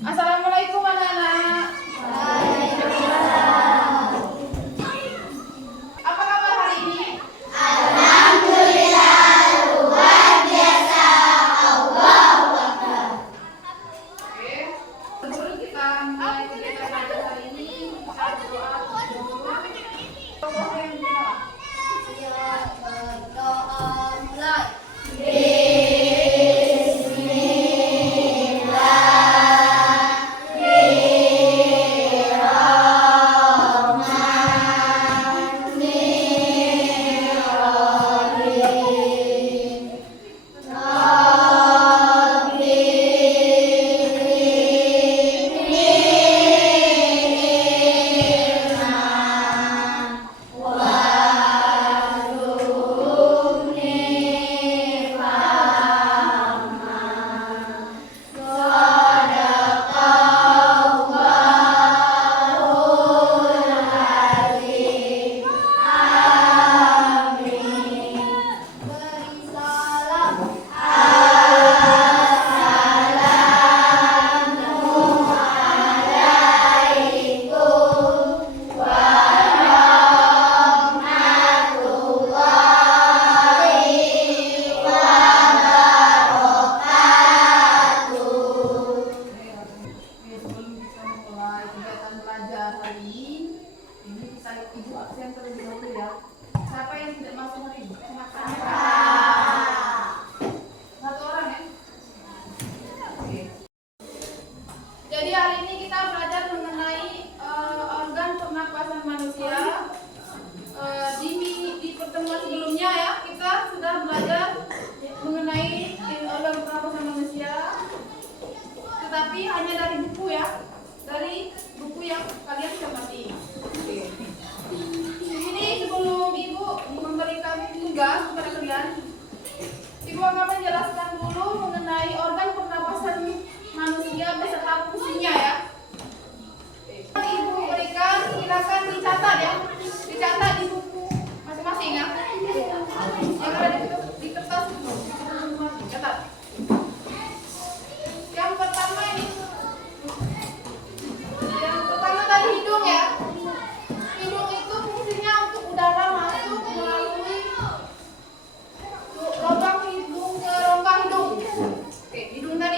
Assalamualaikum anak-anak. Apa kabar hari ini? Oke. Sebelum kita mulai kegiatan belajar hari ini, kita berdoa dulu. Tokoh yang dikenal. Ibu absen terlebih dahulu ya. Siapa yang tidak masuk hari ini? Satu orang ya. Oke. Jadi hari ini kita belajar mengenai organ pernapasan manusia. Di pertemuan sebelumnya ya kita sudah belajar mengenai organ pernapasan manusia. Tetapi hanya dari buku ya. Dari buku yang kalian cermati. Ini sebelum Ibu memberikan tugas kepada kalian, Ibu akan menjelaskan dulu mengenai organ pernapasan manusia beserta fungsinya ya. Ibu berikan, silakan dicatat ya, dicatat di buku masing-masing ya. Yang ada di kertas itu, catat. Yang pertama ini, yang pertama tadi hidung ya. Hidung itu fungsinya untuk udara masuk melalui lubang hidung ke rongga hidung. Oke, hidung tadi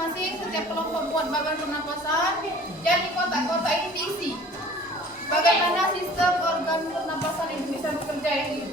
masing-masing setiap kelompok buat bagan pernapasan. Jadi kotak-kotak ini diisi. Bagaimana sistem organ pernapasan itu bisa bekerja ini?